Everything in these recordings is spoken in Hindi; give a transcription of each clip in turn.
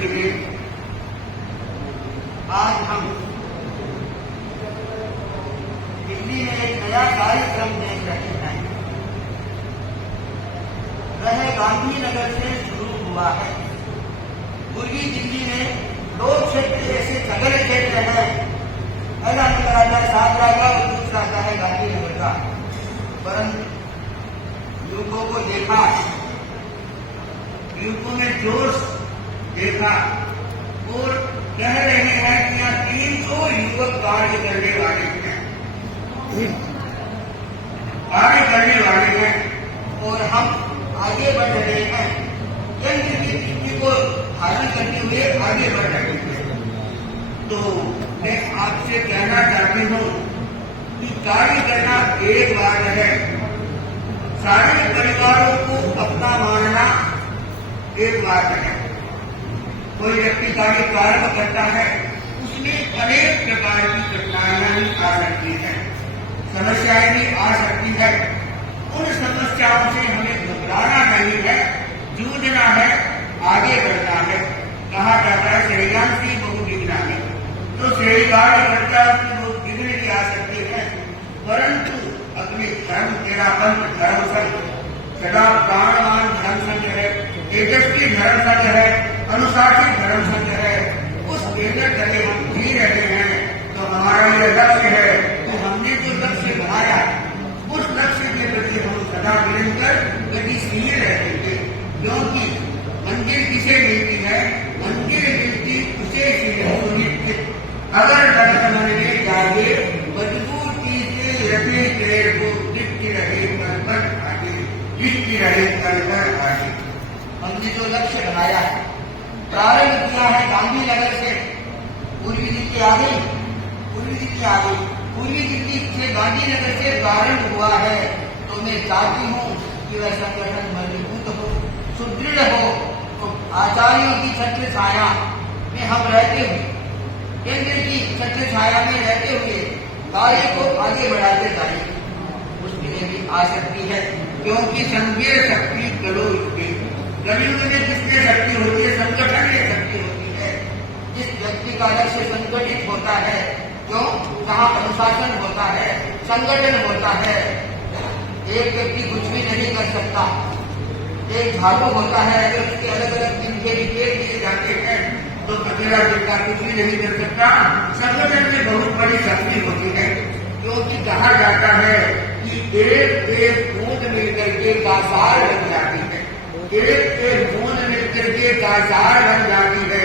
देखिए, आज हम दिल्ली में एक नया कार्यक्रम देख रहे हैं। वह गांधीनगर से शुरू हुआ है। पूर्वी दिल्ली में दो क्षेत्र ऐसे सघन क्षेत्र हैं, पहला नंबर आता है सागरा का और दूसरा आता है गांधीनगर का। परंतु युवकों को देखा, युवकों में जोश देखा और कह रहे हैं कि यहाँ 300 युवक कार्य करने वाले हैं, कार्य करने वाले हैं और हम आगे बढ़ रहे हैं। यंत्र की दृष्टि को धारण करते हुए आगे बढ़ रहे हैं। तो मैं आपसे कहना चाहती हूँ कि कार्य करना एक बात है, सारे परिवारों को अपना मानना एक बात है। कोई व्यक्ति कार्य प्रारंभ करता है, उसमें अनेक प्रकार की कठिनाइयां भी आ सकती है, समस्याएं भी आ सकती है। उन समस्याओं से हमें घबराना नहीं है, जूझना है, आगे बढ़ना है। कहा जाता है श्रेयांसी बहु विघ्ना है, तो श्रेय कार्य करता है उसमें बहुत विघ्न भी आ सकते हैं, परंतु अपने धर्म तेरापंथ धर्म संघ, सदा प्राणवान धर्म संघ है, तेजस्वी धर्म संघ है, अनुशासित धर्म संघ है, उस केंद्र तले हम जी रहे हैं। तो हमारा यह लक्ष्य है कि हमने जो लक्ष्य बनाया, उस लक्ष्य के प्रति हम सदा निरंतर गतिशील रहेंगे, क्योंकि मंजिल किसे मिलती है? मंजिल मिलती उसे सुनिश्चित अगर लगन मन में जागे, मजबूती से रखे पेड़ को दिखती रहे कल पर आगे, दिखती रहे कल पर आगे। हमने जो लक्ष्य बनाया है, प्रारंभ किया है गांधीनगर से, पूर्वी दिल्ली आ गई, पूर्वी दिल्ली आ गई, पूर्वी दिल्ली से गांधीनगर से प्रारंभ हुआ है। तो मैं चाहती हूँ कि वह संगठन मजबूत हो, सुदृढ़ हो, तो आचार्यों की छत्र छाया में हम रहते हुए, केंद्र की छत्र छाया में रहते हुए कार्य को आगे बढ़ाते जाएंगे। उसके लिए भी आसक्ति है, क्योंकि संघीय शक्ति करो उसके कलयुग में जिसकी शक्ति होती है, संगठन में शक्ति होती है। जिस व्यक्ति का लक्ष्य संगठित होता है, जो जहाँ अनुशासन होता है, संगठन होता है, एक व्यक्ति कुछ भी नहीं कर सकता। एक झाड़ू होता है, अगर उसके अलग अलग दिन के रिपेयर किए जाते हैं तो अकेला व्यक्ति कुछ भी नहीं कर सकता। संगठन में बहुत बड़ी शक्ति होती है, क्योंकि कहा जाता है कि एक एक बूंद मिलकर के कासार बन जाती है, एक एक बूंद मिलकर के कासार बन जाती है,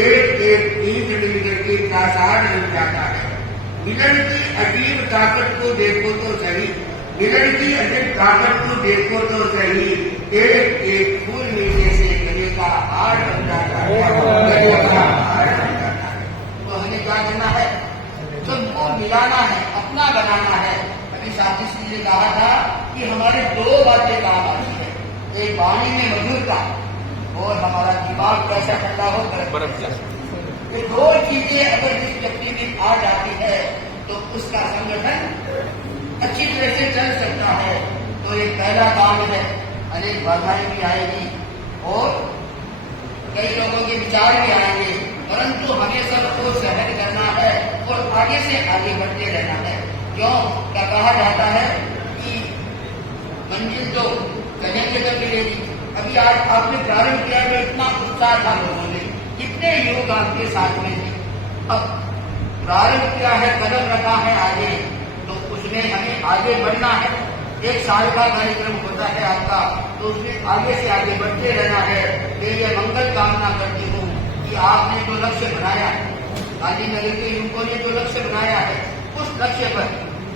एक एक ईंट मिलकर के कासार बन जाता है। मिलन की अजीब ताकत को देखो तो सही, मिलन की अजीब ताकत को देखो तो सही, एक एक फूल मिलने से गले का हार बन जाता है, गले का हार बन जाता है। तो हमें क्या करना है? सबको मिलाना है, अपना बनाना है। अभी साथी श्री ने कहा था कि हमारे दो बातें काम आती है, एक वाणी में मधुरता और हमारा दिमाग कैसा ठंडा हो बर्फ जैसा। ये दो चीजें अगर जिस व्यक्ति में आ जाती है तो उसका संगठन अच्छी तरह से चल सकता है। तो ये पहला काम है। अनेक बाधाएं भी आएगी और कई लोगों के विचार भी आएंगे, परंतु हमें सबको सहन करना है और आगे से आगे बढ़ते रहना है। क्यों क्या कहा जाता है कि मंजिल तो कहेंगे तो मिलेगी। अभी आज आपने प्रारंभ किया तो इतना उत्साह था लोगों में, कितने युवक आपके साथ में थे। अब प्रारंभ किया है, कदम रखा है आगे, तो उसमें हमें आगे बढ़ना है। एक साल का कार्यक्रम होता है आपका, तो उसमें आगे से आगे बढ़ते रहना है। मैं ये मंगल कामना करती हूँ कि आपने जो लक्ष्य बनाया, गांधीनगर के युवकों ने जो लक्ष्य बनाया है, उस लक्ष्य पर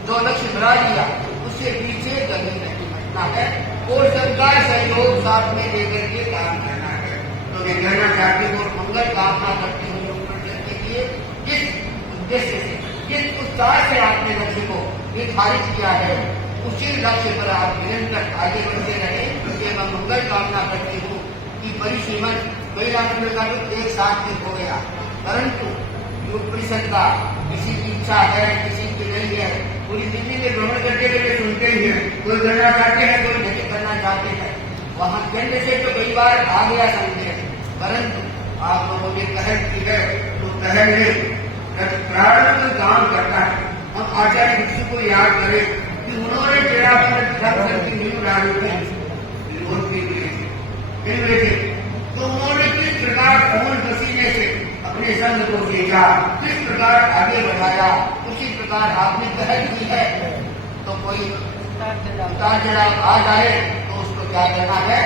जो लक्ष्य बना लिया, उससे पीछे कभी नहीं हटना है और सबका सहयोग साथ में लेकर के काम करना है। तो मैं कहना चाहती हूँ, मंगल कामना करती हूँ के लिए, जिस उद्देश्य से, जिस उत्साह से आपने लक्ष्य को निर्धारित किया है, उसी लक्ष्य पर आप निरंतर आगे बढ़ते रहे। इसलिए मैं मंगल कामना करती हूँ कि बड़ी श्रीमंत महिला मंडल का तो एक साथ में हो गया, परंतु युग परिषद का किसी की इच्छा है, किसी की नहीं है, पूरी दिल्ली में भ्रमण करते हुए सुनते ही हैं, कोई करना चाहते हैं, कोई नहीं करना चाहते हैं। वहाँ केंद्र से तो कई बार आ गया संदेश, परंतु आप लोगों ने पहल की है, तो पहल में प्रारंभ काम करता है। हम आचार्य भिक्षु को याद करें कि उन्होंने डेरा पर की नींव डाली थी तो उन्होंने किस प्रकार खून पसीने से अपने संघ को भेजा, किस प्रकार आगे बढ़ाया, उसी प्रकार आपने पहल की है। तो कोई उतार चढ़ाव आ जाए तो उसको क्या करना है,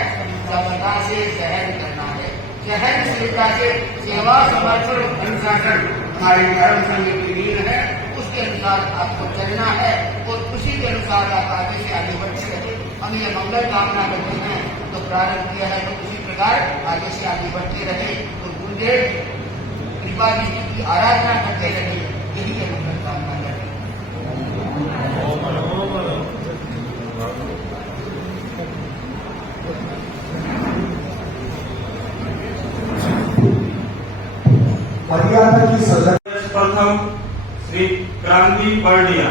समता से सहन करना है। सहनशीलता से सेवा समर्पण अनुशासन हमारे धर्म संघ की नींव है, उसके अनुसार आपको चलना है और उसी के अनुसार आप आगे से आगे बढ़ते रहे। हम ये मंगल कामना करते हैं, तो प्रारंभ किया है तो उसी प्रकार आगे से आगे बढ़ते रहे। तो गुरुदेव कृपा जी की आराधना करते रहे, यही है मंगल कामना करते। मर्यादा की सजा प्रथम श्री क्रांति बर्डिया,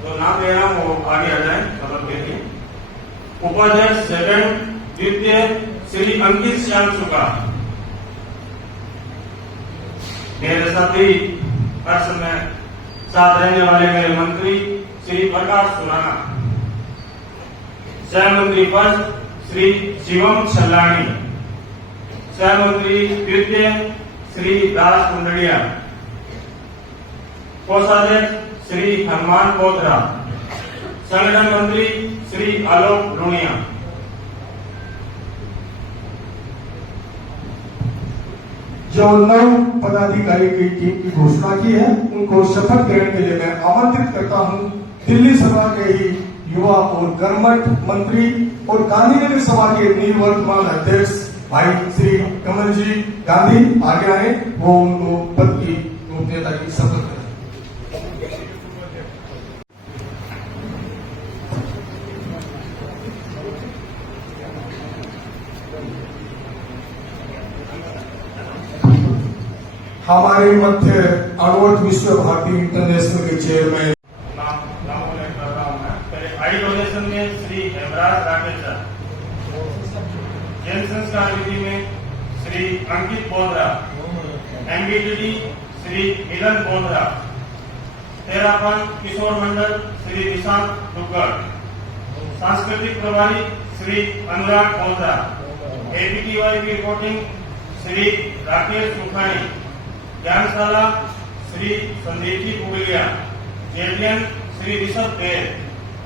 तो नाम ले रहा हूँ वो आगे आ जाए मतलब देखिए। उपाध्यक्ष सेकंड द्वितीय श्री अंकित श्याम सुका। मेरे साथ ही हर समय साथ रहने वाले मेरे मंत्री श्री प्रकाश सुराना। सह मंत्री पद श्री शिवम छल्लानी। सह मंत्री द्वितीय श्री दास कुंडलिया। कोषाध्यक्ष श्री हनुमान बोधरा। संगठन मंत्री श्री आलोक लुणिया। जो 9 पदाधिकारी की टीम की घोषणा की है, उनको शपथ ग्रहण के लिए मैं आमंत्रित करता हूं। दिल्ली सभा के ही युवा और कर्मठ मंत्री और गांधीनगर सभा के निवर्तमान अध्यक्ष भाई श्री कमल जी गांधी आगे आए, वो उनको पद की गोपनीयता की शपथ करें। हमारे मध्य अड़वट विश्व भारती इंटरनेशनल के चेयरमैन आई डोनेशन में श्री हेमराज राकेश। जैन संस्कार विधि में श्री अंकित बोधरा। एमबीडीडी श्री मिलन बोधरा। तेरापन किशोर मंडल श्री निशांत दुग्गड़। सांस्कृतिक प्रभारी श्री अनुराग बोधरा। एपीटीवाई की रिपोर्टिंग श्री राकेश मुखानी। ज्ञानशाला श्री संदीपी पुगलिया। जेडीएन श्री ऋषभ देव।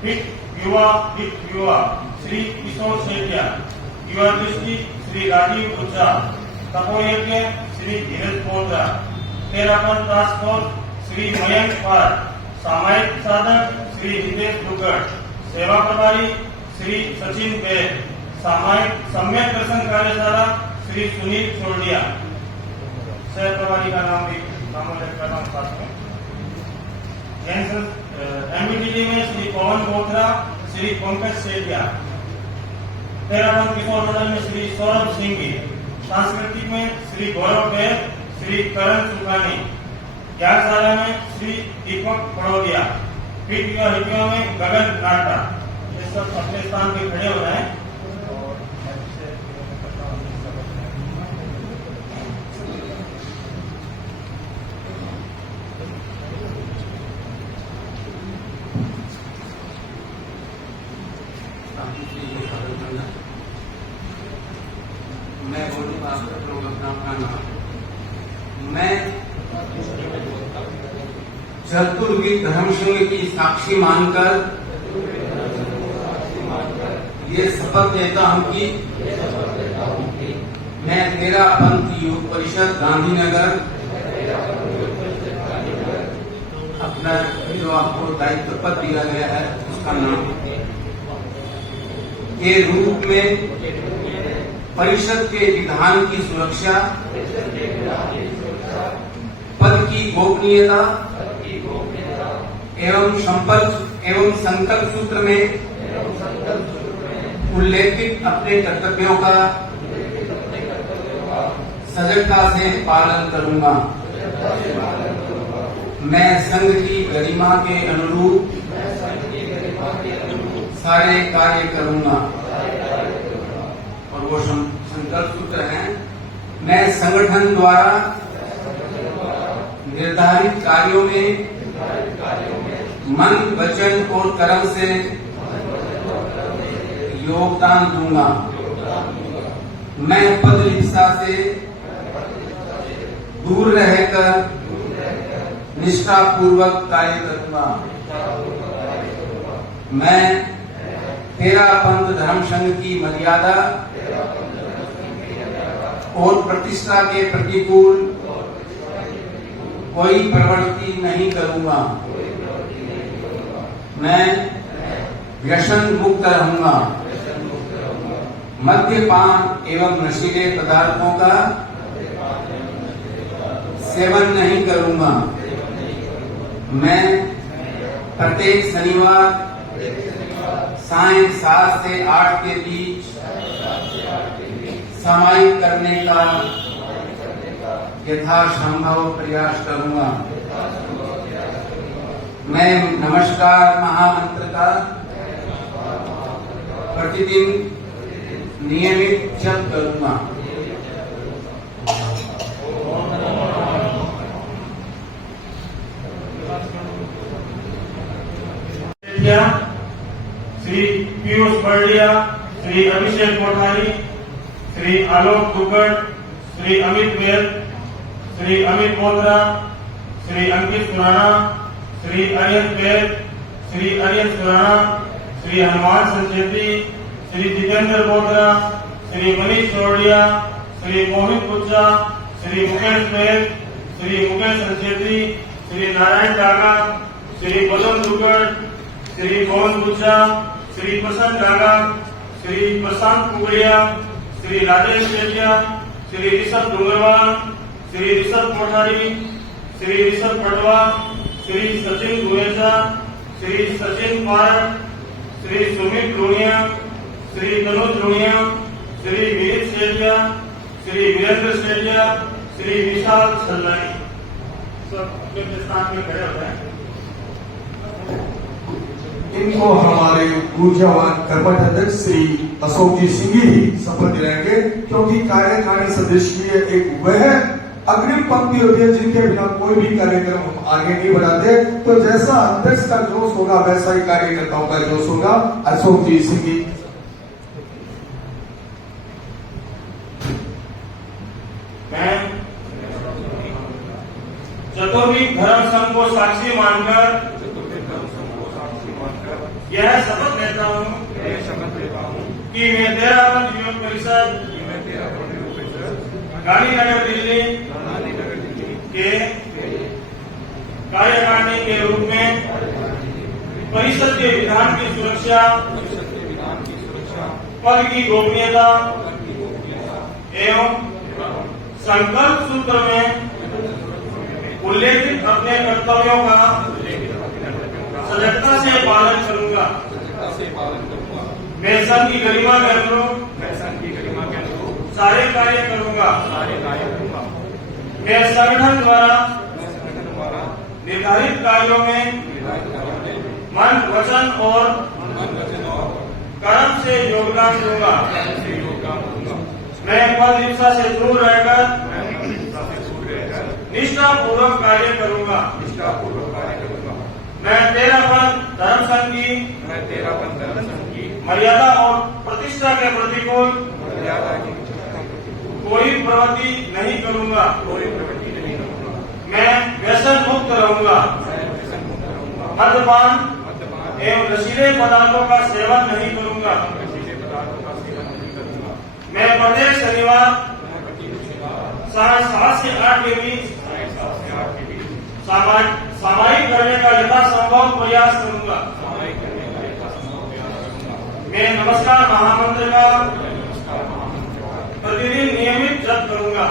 फिट युवा श्री किशोर सेठिया। युवा दृष्टि श्री राजीव गुज्जा। तपोयज्ञ श्री धीरज बोधरा। तेरापन टास्क फोर्स श्री मयंक पार। सामायिक साधक श्री हितेश दुग्गड़। सेवा प्रभारी श्री सचिन बेर। सामायिक सम्यक दर्शन कार्यशाला श्री सुनील चोरडिया। सह प्रभारी का नाम भी नामोल्लेख करना साथ में। एमबीडीडी में श्री पवन बोथरा। श्री पंकज सेठिया। तेरापन किशोर मंडल में श्री सौरभ सिंह। सांस्कृतिक में श्री गौरव बेर। श्री करण सुखानी। ज्ञानशाला में श्री दीपक पड़ोदिया। फिट युवा में गगन नाटा। ये सब अपने स्थान पे खड़े हो रहे हैं। मैं बोलूंगा आपको अपना नाम। मैं चतुर्विद धर्म संघ की साक्षी मानकर ये शपथ लेता हूं कि मैं तेरापंथ युग परिषद गांधीनगर अपना जो आपको दायित्व पद दिया गया है उसका नाम के रूप में परिषद के विधान की सुरक्षा, पद की गोपनीयता एवं संकल्प सूत्र में उल्लेखित अपने कर्तव्यों का सजगता से पालन करूंगा। मैं संघ की गरिमा के अनुरूप सारे कार्य करूंगा। और वो संकल्प सूत्र हैं, मैं संगठन द्वारा निर्धारित कार्यों में मन, वचन और कर्म से योगदान दूंगा। मैं पद लिप्सा से दूर रहकर निष्ठापूर्वक कार्य करूंगा। मैं तेरा पंथ धर्म संघ की मर्यादा और प्रतिष्ठा के प्रतिकूल कोई प्रवृत्ति नहीं करूंगा। मैं व्यसन मुक्त रहूंगा। मद्यपान एवं नशीले पदार्थों का सेवन नहीं करूंगा। मैं प्रत्येक शनिवार सायं 7 से 8 के बीच सामायिक करने का यथासंभव प्रयास करूंगा। मैं नमस्कार महामंत्र का प्रतिदिन नियमित जप करूंगा। श्री पीयूष बर्डिया, श्री अभिषेक कोठारी, श्री आलोक दुग्गड़, श्री अमित बेल, श्री अमित बोधरा, श्री अंकित सुराना, श्री अरियन बेल, श्री अरियन सुराना, श्री हनुमान संचेती, श्री जितेंद्र बोधरा, श्री मनीष सोरडिया, श्री मोहित गुज्जा, श्री मुकेश बेल, श्री मुकेश संचेती, श्री नारायण डागा, श्री बलम दुग्गड़, श्री पवन गुज्जा, श्री प्रसन्न डागा, श्री प्रशांत कुगड़िया, श्री राजेश सेठिया, श्री ऋषभ डूंगरवाल, श्री ऋषभ कोठारी, श्री ऋषभ पटवा, श्री सचिन गुहेजा, श्री सचिन पारक, श्री सुमित लूनिया, श्री तनुज लूनिया, श्री वीर सेठिया, श्री वीरेंद्र सेठिया, श्री विशाल छल्लाई। सब अपने स्थान में खड़े होते हैं। इनको हमारे ऊर्जावान कर्मठ अध्यक्ष श्री अशोक जी सिंह ही शपथ दिलाएंगे, क्योंकि कार्यकारिणी सदस्य की एक वह अग्रिम पंक्ति होती है जिनके बिना कोई भी कार्यक्रम हम आगे नहीं बढ़ाते। तो जैसा अध्यक्ष का जोश होगा वैसा ही कार्यकर्ताओं का जोश होगा। अशोक जी सिंह जी। मैं चतुर्विध धर्म संघ को साक्षी मानकर यह शपथ लेता हूँ कि मैं तेरा पंथ योग परिषद गांधीनगर दिल्ली के कार्यकारिणी के रूप में परिषद के विधान की सुरक्षा, पद की गोपनीयता एवं संकल्प सूत्र में उल्लेखित अपने कर्तव्यों का सजगता से पालन करूंगा। मैं संघ की गरिमा के अनुरूप सारे कार्य करूंगा। मैं संगठन द्वारा निर्धारित कार्यों में मन, वचन और कर्म से योगदान दूंगा। मैं पद लिप्सा से दूर रहकर निष्ठापूर्वक कार्य करूंगा। मैं तेरा पंथ धर्म संघ की मर्यादा और प्रतिष्ठा के प्रतिकूल कोई प्रवृत्ति नहीं करूंगा। मैं व्यसन मुक्त रहूंगा। मद्यपान एवं नशीले पदार्थों का सेवन नहीं करूंगा। मैं प्रत्येक शनिवार 7 से 8 के बीच सामायिक करने का यथासंभव प्रयास करूंगा। मैं नमस्कार महामंत्र का प्रतिदिन नियमित जप करूंगा।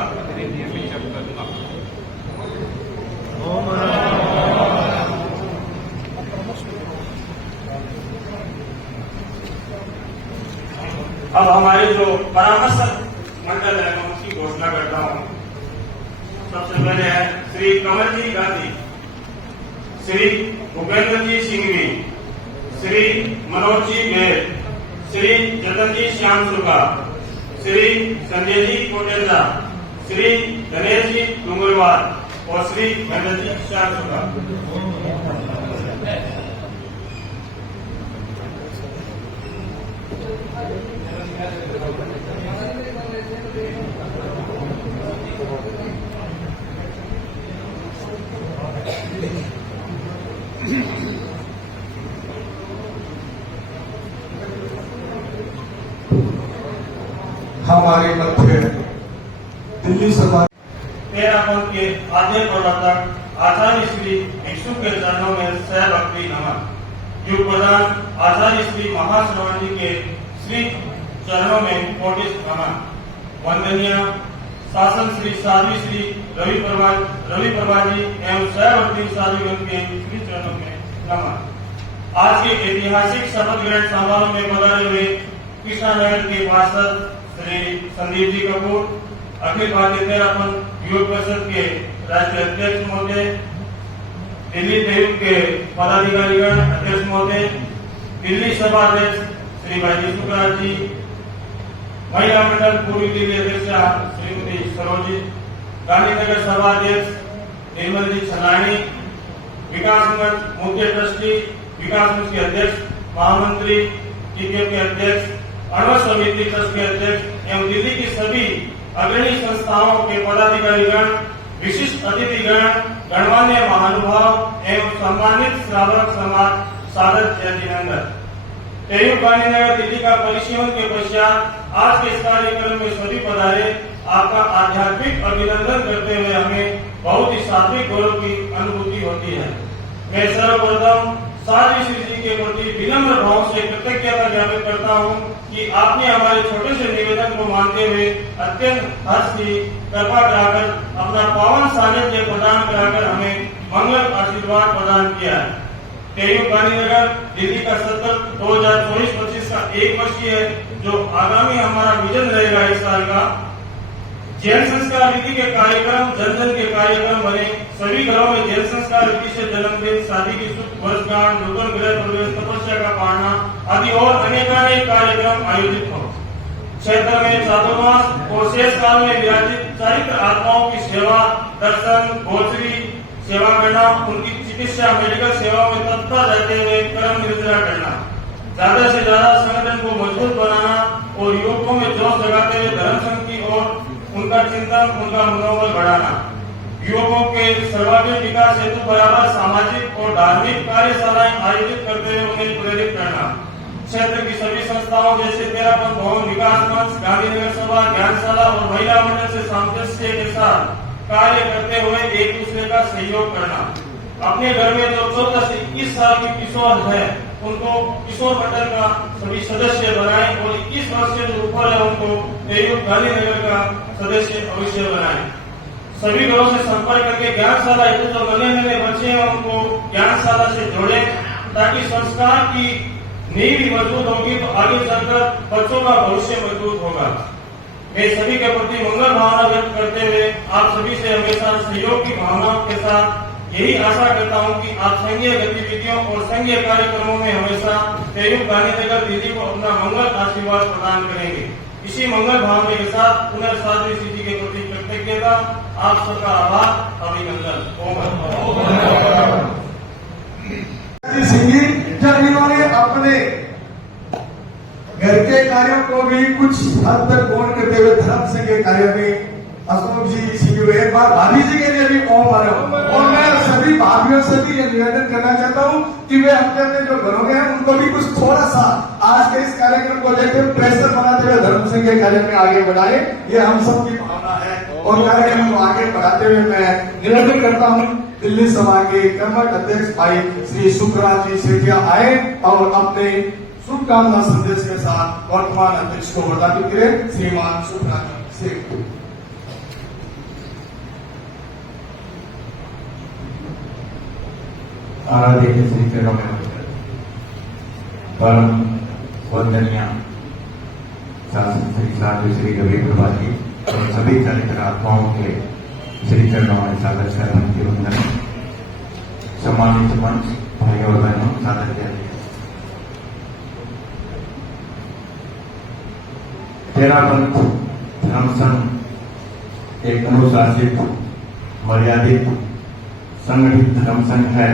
अब हमारे जो परामर्श मंडल है मैं उसकी घोषणा करता हूँ। सबसे पहले है श्री कमल जी गांधी, श्री भूपेंद्र जी सिंघवी, श्री मनोज जी बेर, श्री जतन जी श्याम सुगा, श्री संजय जी कोटेचा, श्री गणेश जी डूंगरवाल और श्री महेंद्र जी शाहसुगा। हमारे मध्य दिल्ली सभा 13 पंथ के आद्य प्रवर्तक आचार्य श्री भिक्षु के चरणों में सहभक्ति नमन। युग प्रधान आचार्य श्री महाश्रवण जी के श्री चरणों में कोटि नमन। वंदनीय शासन श्री साध्वी श्री रवि प्रभा जी एवं सहभक्ति साधुगण के श्री चरणों में नमन। आज के ऐतिहासिक शपथ ग्रहण समारोह में पधारे हुए कृष्णानगर के पार्षद श्री संदीप जी कपूर, अखिल भारतीय तेरापंथ युवक परिषद के राष्ट्रीय अध्यक्ष महोदय, दिल्ली देव के पदाधिकारीगण अध्यक्ष महोदय, दिल्ली सभा अध्यक्ष श्री भाई शुक्ला जी, महिला मंडल पूर्वी दिल्ली अध्यक्षा श्रीमती सरोजी, गांधीनगर सभा अध्यक्ष निर्मल जी छलानी, विकास मंच मुख्य ट्रस्टी, विकास मंच के अध्यक्ष, महामंत्री, टीपीएफ के अध्यक्ष, अणु समिति ट्रस्ट के अध्यक्ष एवं दिल्ली की सभी अग्रणी संस्थाओं के पदाधिकारीगण, विशिष्ट अतिथिगण, गणमान्य महानुभाव एवं सम्मानित श्रावक समाज, सादर जयजिनंदन। तेयू गांधीनगर दिल्ली का परिसीमन के पश्चात आज के इस कार्यक्रम में सभी पधारे आपका आध्यात्मिक अभिनंदन करते हुए हमें बहुत ही सात्विक गौरव की अनुभूति होती है। मैं सर्वप्रथम साध्वी श्री जी के प्रति विनम्र भाव से कृतज्ञता ज्ञापित करता हूँ कि आपने हमारे छोटे से निवेदन को मानते हुए अत्यंत हर्ष की कृपा कराकर अपना पावन सानिध्य प्रदान कराकर हमें मंगल आशीर्वाद प्रदान किया है। तेयू गांधीनगर दिल्ली का सत्र 2024-25 का 1 वर्षीय है, जो आगामी हमारा विजन रहेगा इस साल का। जैन संस्कार रीति के कार्यक्रम जन जन के कार्यक्रम बने। सभी घरों में जैन संस्कार रीति से जन्मदिन, शादी की शुभ वर्षगांठ, नूतन गृह प्रवेश, तपस्या का पारणा आदि और अनेकानेक कार्यक्रम आयोजित हो। क्षेत्र में चातुर्मास और शेष काल में विराजित चारित्र आत्माओं की सेवा, दर्शन, गोचरी सेवा करना, उनकी चिकित्सा मेडिकल सेवा में तत्पर रहते हुए कर्म निर्जरा करना, ज्यादा से ज्यादा संगठन को मजबूत बनाना और युवकों में जोश जगाते हुए धर्म संघ की ओर उनका चिंतन, उनका मनोबल बढ़ाना, युवकों के सर्वांगीण विकास हेतु बराबर सामाजिक और धार्मिक कार्यशालाएं आयोजित करते हुए उन्हें प्रेरित करना, क्षेत्र की सभी संस्थाओं जैसे तेरापंथ भवन, विकास मंच, गांधीनगर सभा, ज्ञानशाला और महिला मंडल से सामंजस्य के साथ कार्य करते हुए एक दूसरे का सहयोग करना। अपने घर में जो 14 से 21 साल की किशोर है उनको किशोर मंडल का सभी सदस्य बनाएं और 21 वर्ष से जो ऊपर है उनको तेयू गांधीनगर का सदस्य अवश्य बनाएं। सभी घरों से संपर्क करके ज्ञानशाला हेतु जो नन्हे बच्चे हैं उनको ज्ञानशाला से जोड़ें, ताकि संस्कार की नींव भी मजबूत होगी तो आगे चलकर बच्चों का भविष्य मजबूत होगा। मैं सभी के प्रति मंगल भावना व्यक्त करते हुए आप सभी से हमेशा सहयोग की भावनाओं के साथ यही आशा करता हूं कि आप संघीय गतिविधियों और संघीय कार्यक्रमों में हमेशा तेयू गांधीनगर दिल्ली को अपना मंगल आशीर्वाद प्रदान करेंगे। इसी मंगल भावना के साथ पुनः साध्वी श्री जी के प्रति कृतज्ञता, आप सबका आभार, अभिनंदन। सिंह जी, जब इन्होंने अपने घर के कार्यों को भी कुछ हद तक पूर्ण करते हुए धर्म संघ के कार्य में अशोक जी सिंह एक बार भाभी जी के लिए भी ओम मारो। और मैं सभी भाभियों से भी ये निवेदन करना चाहता हूँ कि वे अपने अपने जो घरों में हैं उनको भी कुछ थोड़ा सा आज के इस कार्यक्रम को लेकर प्रेशर बनाते हुए धर्म संघ के कार्य में आगे बढ़ाए। ये हम सबकी भावना है और कार्यक्रम को आगे बढ़ाते हुए मैं निवेदन करता हूँ दिल्ली सभा के कर्मठ अध्यक्ष भाई श्री शुक्ला जी सेठिया आए और अपने शुभकामना संदेश के साथ वर्तमान अध्यक्ष को वर्धापित करें। श्रीमान शुक्ला जी से आराध्य के श्री चरणों में परम वंदनीय शासन श्री साध्वी श्री रवि प्रभा जी और सभी चारित्र आत्माओं के श्री चरणों में सादर शरण वंदन। सम्मानित मंच, भाई और बहनों, सादर जय। तेरापंथ धर्म संघ एक अनुशासित, मर्यादित, संगठित धर्म संघ है।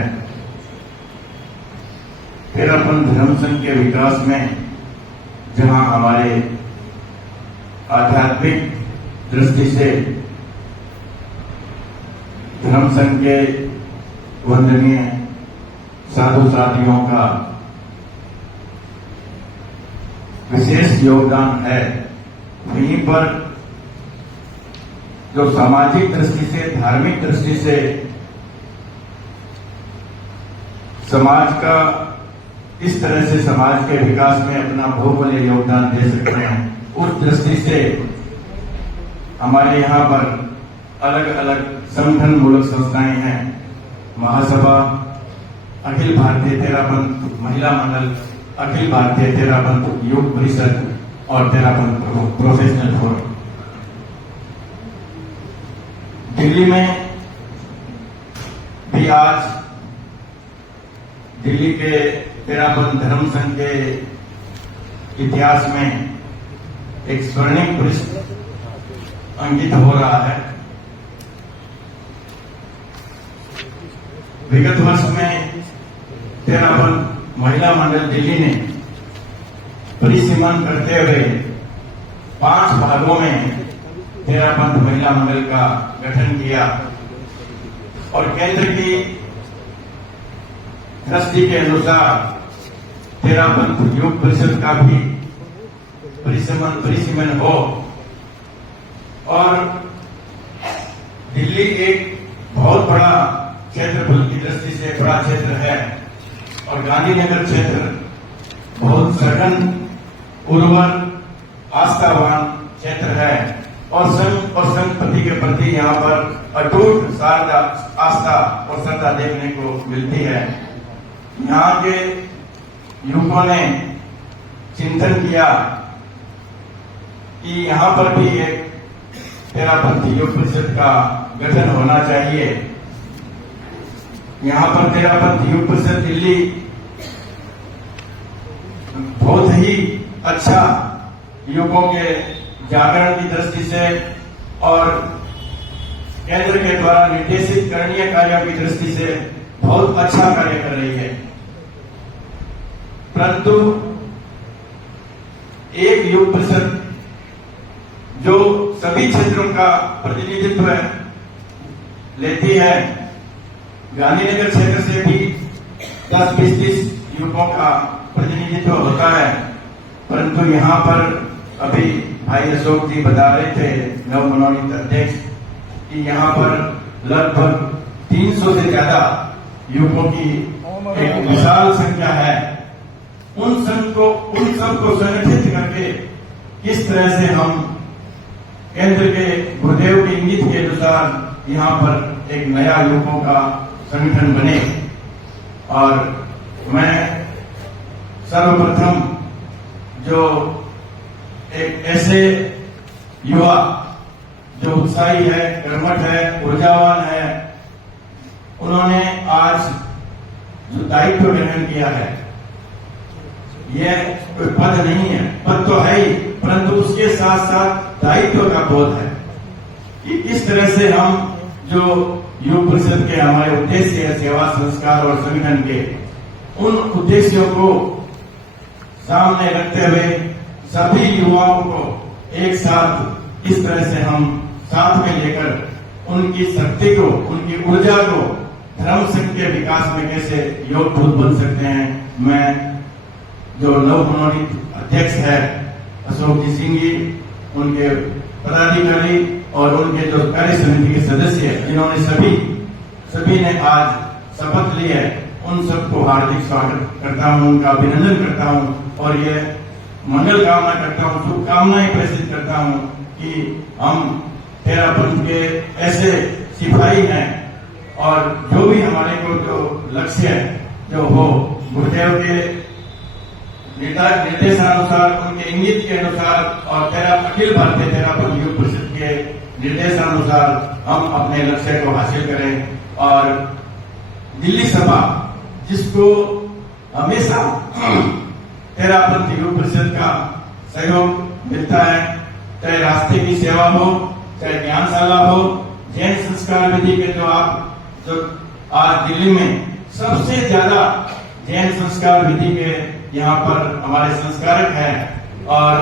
तेरापंथ धर्म संघ के विकास में जहां हमारे आध्यात्मिक दृष्टि से धर्म संघ के वंदनीय साधु साधियों का विशेष योगदान है, वहीं पर जो सामाजिक दृष्टि से, धार्मिक दृष्टि से समाज का इस तरह से समाज के विकास में अपना बहुमूल्य योगदान दे सकते हैं, उस दृष्टि से हमारे यहाँ पर अलग अलग संगठन मूलक संस्थाएं हैं। महासभा, अखिल भारतीय तेरापंथ महिला मंडल, अखिल भारतीय तेरापंथ युग परिषद और तेरापंथ प्रोफेशनल फोरम। दिल्ली में भी आज दिल्ली के तेरापंथ धर्म संघ के इतिहास में एक स्वर्णिम पृष्ठ अंकित हो रहा है। विगत वर्ष में तेरापंथ महिला मंडल दिल्ली ने परिसीमन करते हुए 5 भागों में तेरापंथ महिला मंडल का गठन किया और केंद्र की दृष्टि के अनुसार तेरापंथ युग परिषद का भी परिसीमन हो और दिल्ली एक बहुत बड़ा क्षेत्रफल की दृष्टि से बड़ा क्षेत्र है और गांधीनगर क्षेत्र बहुत सघन, उर्वर, आस्थावान क्षेत्र है और संघ और संघपति के प्रति यहाँ पर अटूट श्रद्धा, आस्था और श्रद्धा देखने को मिलती है। यहाँ के युवकों ने चिंतन किया कि यहाँ पर भी एक तेरापंथ युग परिषद का गठन होना चाहिए। यहाँ पर तेरापंथ युग परिषद दिल्ली बहुत ही अच्छा युवकों के जागरण की दृष्टि से और केंद्र के द्वारा निर्देशित करणीय कार्यों की दृष्टि से बहुत अच्छा कार्य कर रही है। परंतु एक युग परिषद जो सभी क्षेत्रों का प्रतिनिधित्व लेती है, गांधीनगर क्षेत्र से भी 10-20 युवकों का प्रतिनिधित्व होता है, परंतु यहाँ पर अभी भाई अशोक जी बता रहे थे, नवमनोनीत अध्यक्ष, कि यहाँ पर लगभग 300 से ज्यादा युवकों की एक विशाल संख्या है। उन सबको संगठित करके किस तरह से हम केंद्र के गुरुदेव के इंगित के अनुसार यहाँ पर एक नया युवकों का संगठन बने। और मैं सर्वप्रथम जो एक ऐसे युवा जो उत्साही है, कर्मठ है, ऊर्जावान है, उन्होंने आज जो दायित्व ग्रहण किया है, यह कोई पद नहीं है, पद तो है ही, परंतु उसके साथ साथ दायित्व का बोध है कि किस तरह से हम जो युग परिषद के हमारे उद्देश्य है, सेवा, संस्कार और संगठन के, उन उद्देश्यों को सामने रखते हुए सभी युवाओं को एक साथ किस तरह से हम साथ में लेकर उनकी शक्ति को, उनकी ऊर्जा को धर्म संघ के विकास में कैसे योगभूत बन सकते हैं। मैं जो नवमनोनीत अध्यक्ष है अशोक जी सिंह जी, उनके पदाधिकारी और उनके जो कार्य समिति के सदस्य हैं, जिन्होंने सभी ने आज शपथ ली है, उन सबको हार्दिक स्वागत करता हूं, उनका अभिनंदन करता हूं और ये मंगल कामना करता हूं, शुभकामनाएं प्रेषित करता हूं कि हम तेरापंथ के ऐसे सिपाही हैं और जो भी हमारे को जो लक्ष्य जो हो, गुरुदेव के निर्देशानुसार, उनके इंगित के अनुसार और अखिल भारतीय तेरापंथ युग परिषद के निर्देशानुसार हम अपने लक्ष्य को हासिल करें। और दिल्ली सभा, जिसको हमेशा तेरापंथ युग परिषद का सहयोग मिलता है, चाहे रास्ते की सेवा हो, चाहे ज्ञानशाला हो, जैन संस्कार विधि के जो आज दिल्ली में सबसे ज्यादा जैन संस्कार विधि के यहाँ पर हमारे संस्कारक हैं और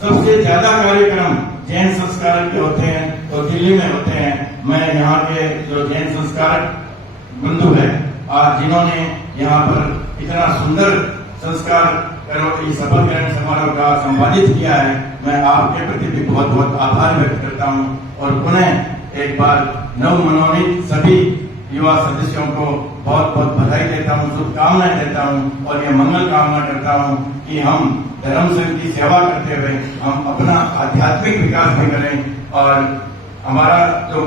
सबसे ज्यादा कार्यक्रम जैन संस्कारक के होते हैं तो दिल्ली में होते हैं। मैं यहाँ के जो जैन संस्कारक बंधु है आज जिन्होंने यहाँ पर इतना सुंदर संस्कार करो शपथ ग्रहण समारोह का संपादित किया है, मैं आपके प्रति भी बहुत बहुत आभार व्यक्त करता हूँ और पुनः एक बार नव मनोनीत सभी युवा सदस्यों को बहुत बहुत बधाई देता हूँ, शुभकामनाएं देता हूँ और ये मंगल कामना करता हूँ कि हम धर्म संघ की सेवा करते हुए हम अपना आध्यात्मिक विकास भी करें और हमारा जो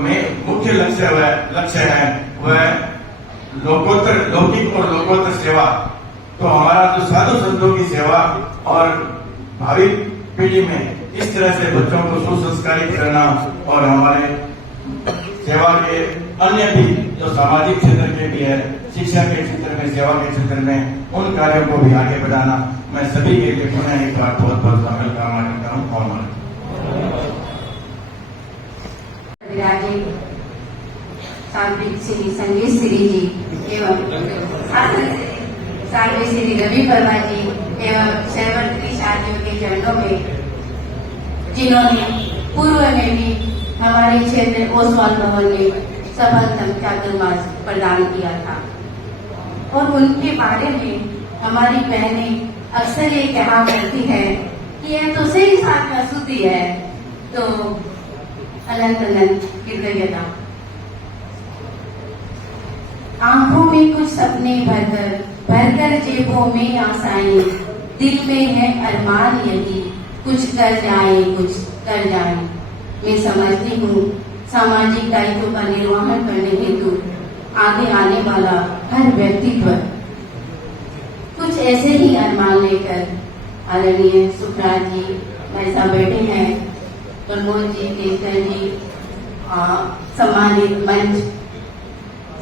मुख्य लक्ष्य है वह लौकिक और लोकोत्तर सेवा। तो हमारा जो साधु संतों की सेवा और भावी पीढ़ी में इस तरह से बच्चों को सुसंस्कारित करना और हमारे सेवा के अन्य भी जो सामाजिक क्षेत्र के भी है, शिक्षा के क्षेत्र में, सेवा के क्षेत्र में, उन कार्यों को भी आगे बढ़ाना, मैं सभी के लिए पुनः एक बार बहुत बहुत मंगल कामना करता हूँ। सांत्विक श्री संगीत श्री जी एवं सांत्विक श्री रवि वर्मा जी एवं शैवंती शादियों के चरणों में, जिन्होंने पूर्व में भी हमारे क्षेत्र ओसवाल भवन में सफलतम चातुर्मास प्रदान किया था और उनके बारे में हमारी बहनें अक्सर ये कहा करती है कि यह तो सही साथ का स्तुति है। तो अनंत अनंत कृतज्ञता। आंखों में कुछ सपने भरकर जेबों में आशाएं, दिल में है अरमान यही कुछ कर जाए कुछ कर जाए। मैं समझती हूँ सामाजिक दायित्व का निर्वहन करने हेतु आगे आने वाला हर व्यक्तित्व कुछ ऐसे ही अरमान लेकर आदरणीय सुखराज जी मेरे साथ बैठे हैं, प्रमोद जी, केसर जी, सम्मानित मंच,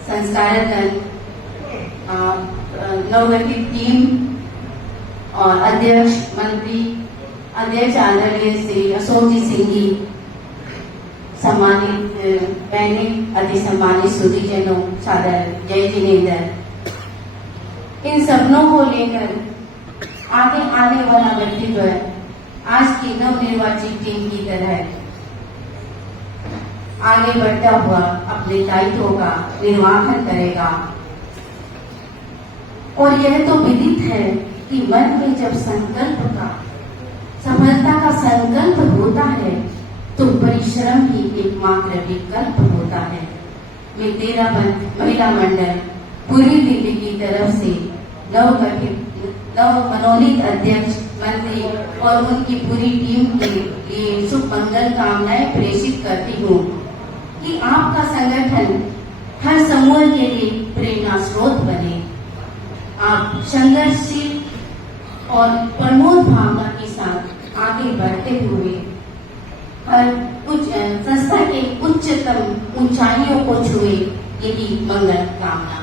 संस्कारक, नवगठित टीम और अध्यक्ष मंत्री, अध्यक्ष आदरणीय श्री अशोक जी सिंह जी, सम्मानित बहने, अति सम्मानित सुधीजनों, सादर जय जिनेन्द्र। इन सपनों को लेकर आगे आने वाला व्यक्तित्व आज की नवनिर्वाचित टीम की तरह आगे बढ़ता हुआ अपने दायित्वों का निर्वाहन करेगा। और यह तो विदित है कि मन में जब संकल्प का, सफलता का संकल्प होता है तो परिश्रम ही एकमात्र विकल्प होता है। मैं 13 महिला मंडल पूर्वी दिल्ली की तरफ से नव मनोनीत अध्यक्ष, मंत्री और उनकी पूरी टीम के लिए शुभ मंगल कामनाएं प्रेषित करती हूँ कि आपका संगठन हर समूह के लिए प्रेरणा स्रोत बने। आप संघर्षशील और प्रमोद भावना के साथ आगे बढ़ते हुए हर संस्था के उच्चतम ऊंचाइयों को छुए, यही मंगल कामना।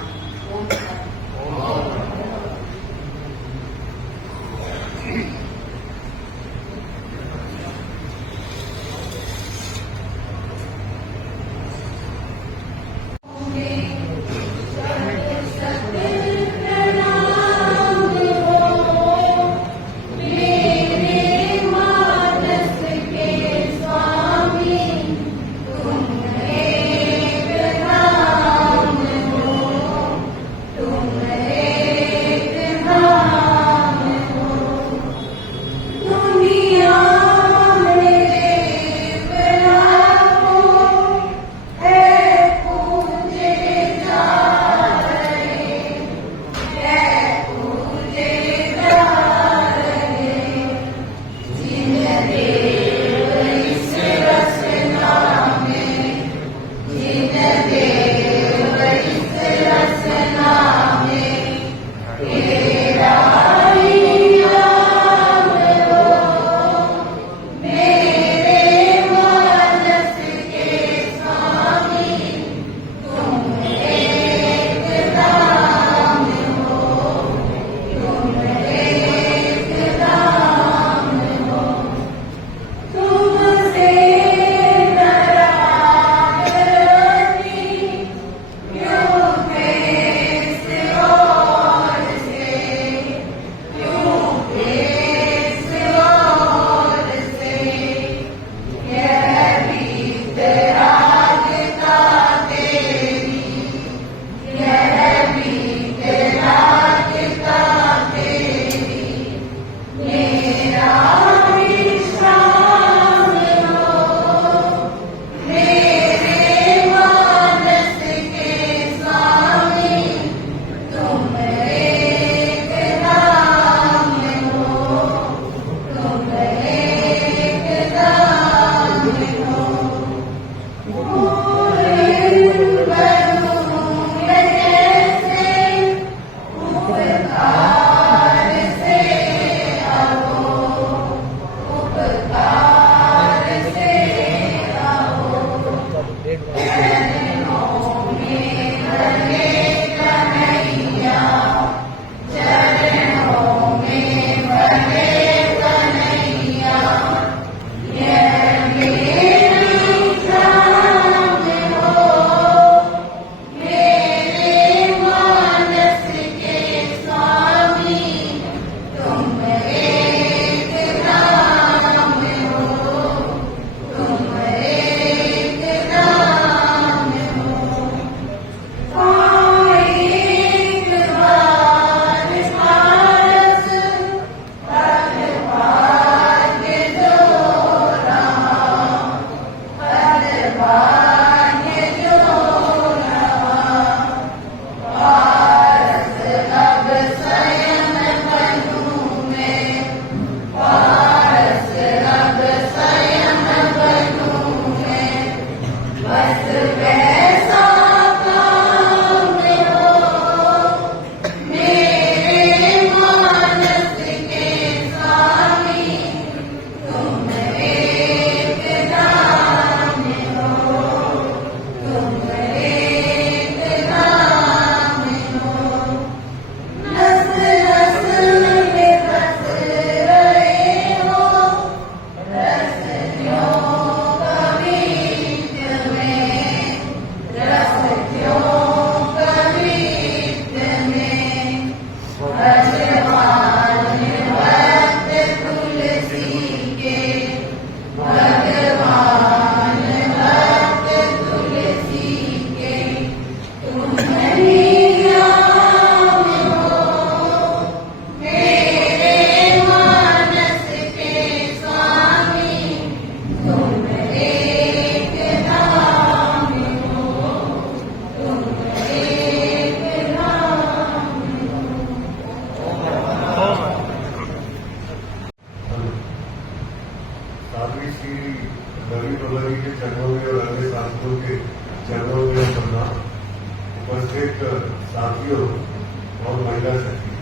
श्री रवि प्रभा जी के चरणों में और अन्य सांसदों के चरणों में प्रणाम। उपस्थित साथियों और महिला शक्ति,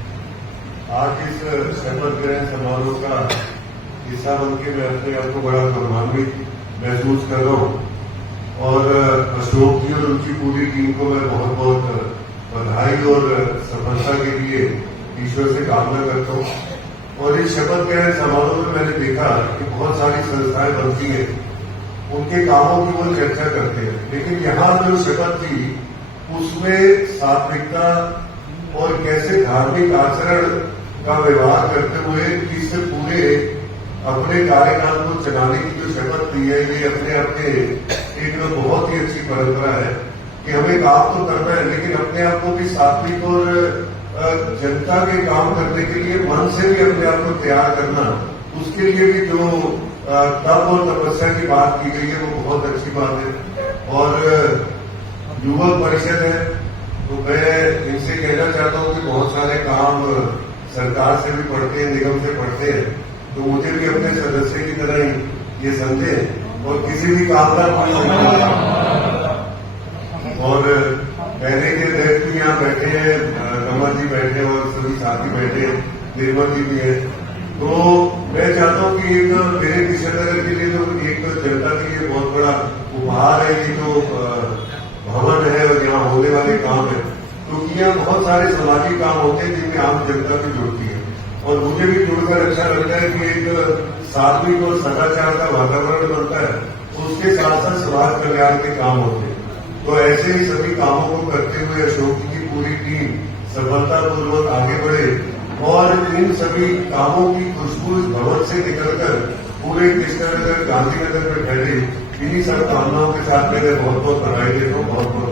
आज इस शपथ ग्रहण समारोह का हिस्सा बनकर मैं अपने आप को बड़ा गौरवान्वित महसूस कर रहा हूँ और अशोक जी और उनकी पूरी टीम को मैं बहुत बहुत बधाई और सफलता के लिए ईश्वर से कामना करता हूँ। और इस शपथ ग्रहण समारोह में मैंने देखा कि बहुत सारी संस्थाएं बनती हैं, उनके कामों की वो चर्चा करते हैं, लेकिन यहाँ जो शपथ थी उसमें सात्विकता और कैसे धार्मिक आचरण का व्यवहार करते हुए इससे पूरे अपने कार्यकाल को चलाने की जो शपथ दी है, ये अपने आप में एक बहुत ही अच्छी परंपरा है कि हमें काम तो करना है, लेकिन अपने आप को भी सात्विक और जनता के काम करने के लिए मन से भी अपने आप को तैयार करना, उसके लिए भी जो तप और तपस्या की बात की गई है वो बहुत अच्छी बात है। और युवक परिषद है तो मैं इनसे कहना चाहता हूँ कि बहुत सारे काम सरकार से भी पढ़ते हैं, निगम से पढ़ते हैं, तो मुझे भी अपने सदस्य की तरह ही ये समझे और किसी भी काम का और पहले के अध्यक्ष भी यहाँ बैठे हैं, कमल जी बैठे हैं और सभी साथी बैठे हैं, निर्मल जी भी हैं। तो मैं चाहता हूँ कि एक मेरे किशननगर के लिए तो एक जनता के लिए बहुत बड़ा उपहार है ये जो भवन है और यहाँ होने वाले काम है, क्योंकि यहाँ बहुत सारे समाजी काम होते हैं जिनमें आम जनता भी जुड़ती है और मुझे भी जुड़कर अच्छा लगता है कि एक सात्विक और सदाचार का वातावरण बनता है, उसके साथ साथ समाज कल्याण के काम होते हैं। तो ऐसे ही सभी कामों को करते हुए अशोक जी की पूरी टीम सफलतापूर्वक आगे बढ़े और इन सभी कामों की खुशबू इस भवन से निकलकर पूरे कृष्णनगर गांधीनगर में फैले, इन्हीं सब कामनाओं के साथ मैंने बहुत बहुत बधाई देता हूँ। बहुत बहुत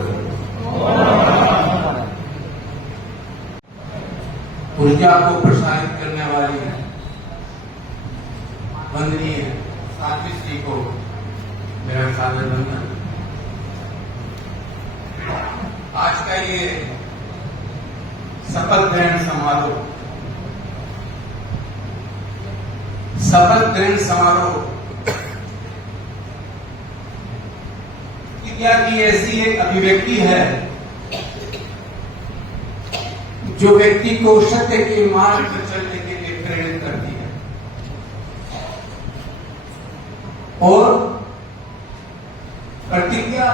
ऊर्जा को प्रसारित करने वाली वंदनीय साथी जी को मेरा सादर वंदन। आज का ये शपथ ग्रहण समारोह क्या की ऐसी एक अभिव्यक्ति है जो व्यक्ति को सत्य के मार्ग पर चलने के लिए प्रेरित करती है और प्रतिज्ञा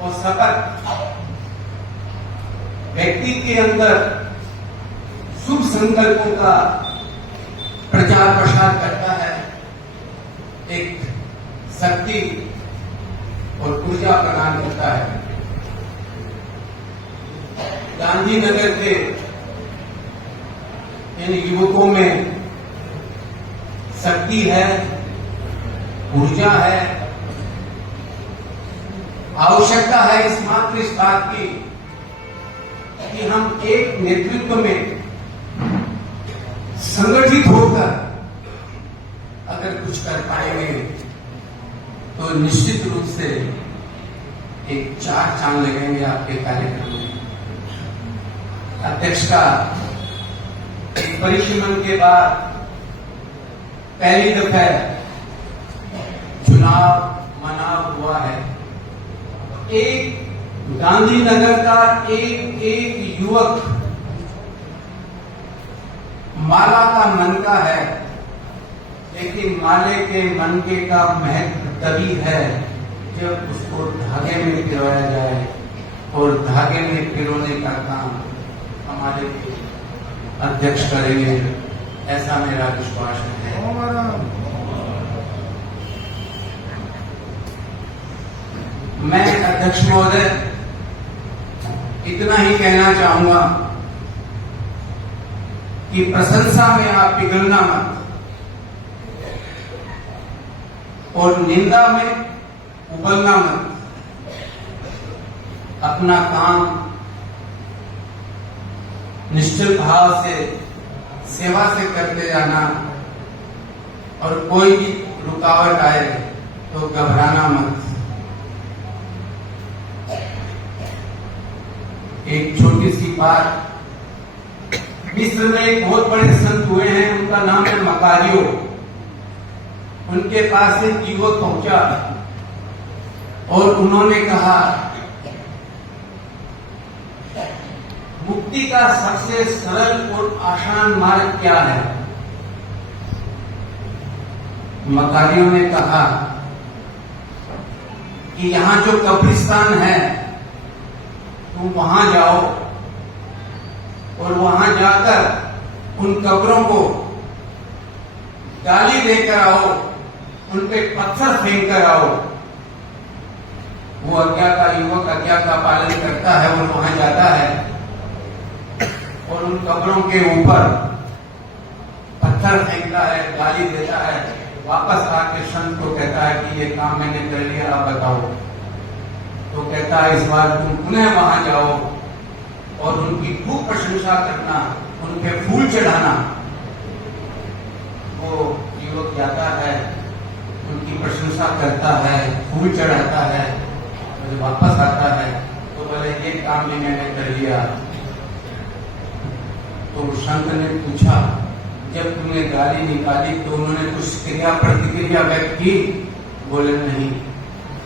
और शपथ व्यक्ति के अंदर शुभ संकल्पों का प्रचार प्रसार करता है, एक शक्ति और ऊर्जा प्रदान करता है। गांधीनगर के इन युवकों में शक्ति है, ऊर्जा है, आवश्यकता है इस मात्र इस बात की कि हम एक नेतृत्व में संगठित होकर अगर कुछ कर पाएंगे तो निश्चित रूप से एक चार चांद लगेंगे आपके कार्यक्रम में। अध्यक्ष का एक परिश्रम के बाद पहली दफा चुनाव मनाव हुआ है। एक गांधीनगर का एक युवक माला का मन का है, लेकिन माले के मनके का महत्व तभी है जब उसको धागे में पिरोया जाए और धागे में पिरोने का काम हमारे अध्यक्ष करेंगे, ऐसा मेरा विश्वास है। मैं अध्यक्ष महोदय इतना ही कहना चाहूंगा कि प्रशंसा में आप पिघलना मत और निंदा में उबलना मत। अपना काम निश्चल भाव से सेवा से करते जाना और कोई भी रुकावट आए तो घबराना मत। एक छोटी सी बात, मिस्र में एक बहुत बड़े संत हुए हैं, उनका नाम है मकारियो। उनके पास एक युवक पहुंचा और उन्होंने कहा, मुक्ति का सबसे सरल और आसान मार्ग क्या है? मकारियों ने कहा कि यहां जो कब्रिस्तान है तुम वहां जाओ और वहां जाकर उन कब्रों को गाली देकर आओ, उन पे पत्थर फेंक कर आओ। वो आज्ञा का युवक आज्ञा का पालन करता है और वहां जाता है और उन कब्रों के ऊपर पत्थर फेंकता है, गाली देता है, वापस आके संत को कहता है कि ये काम मैंने कर लिया, आप बताओ। तो कहता है इस बार तुम पुनः वहां जाओ और उनकी खूब प्रशंसा करना, उन पे फूल चढ़ाना। वो युवक जाता है, उनकी प्रशंसा करता है, फूल चढ़ाता है, और वापस आता है तो बोले ये काम भी मैंने कर लिया। तो संत ने पूछा, जब तुमने गाली निकाली तो उन्होंने कुछ क्रिया प्रतिक्रिया व्यक्त की? बोले नहीं।